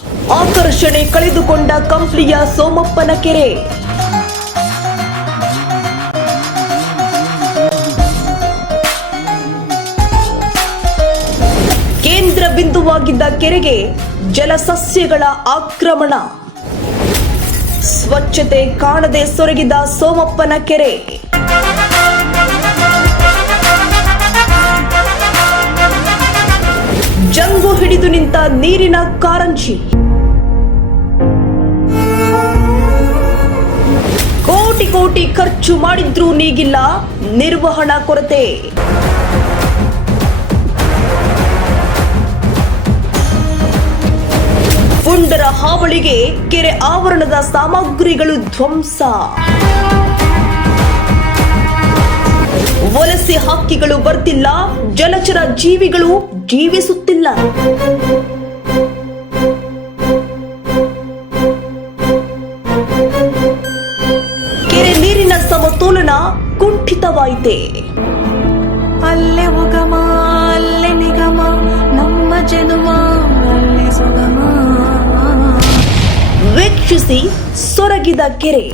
ಆಕರ್ಷಣೆ ಕಳೆದುಕೊಂಡ ಕಂಪ್ಲಿಯ ಸೋಮಪ್ಪನ ಕೆರೆ. ಕೇಂದ್ರ ಬಿಂದುವಾಗಿದ್ದ ಕೆರೆಗೆ ಜಲಸಸ್ಯಗಳ ಆಕ್ರಮಣ. ಸ್ವಚ್ಛತೆ ಕಾಣದೆ ಸೊರಗಿದ ಸೋಮಪ್ಪನ ಕೆರೆ. ಜಂಗು ಹಿಡಿದು ನಿಂತ ನೀರಿನ ಕಾರಂಜಿ. ಕೋಟಿ ಕೋಟಿ ಖರ್ಚು ಮಾಡಿದ್ರೂ ನೀಗಿಲ್ಲ ನಿರ್ವಹಣಾ ಕೊರತೆ. ಪುಂಡರ ಹಾವಳಿಗೆ ಕೆರೆ ಆವರಣದ ಸಾಮಗ್ರಿಗಳು ಧ್ವಂಸ. ವಲಸೆ ಹಕ್ಕಿಗಳು ಬರ್ತಿಲ್ಲ, ಜಲಚರ ಜೀವಿಗಳು ಜೀವಿಸುತ್ತಿಲ್ಲ. ಕೆರೆ ನೀರಿನ ಸಮತೋಲನ ಕುಂಠಿತವಾಯಿತೆ. ಅಲ್ಲೇ ಉಗಮ ಅಲ್ಲೇ ನಿಗಮ, ನಮ್ಮ ಜನುಮ ಅಲ್ಲೇ ಸುಗಮ. ವೀಕ್ಷಿಸಿ ಸೊರಗಿದ ಕೆರೆ.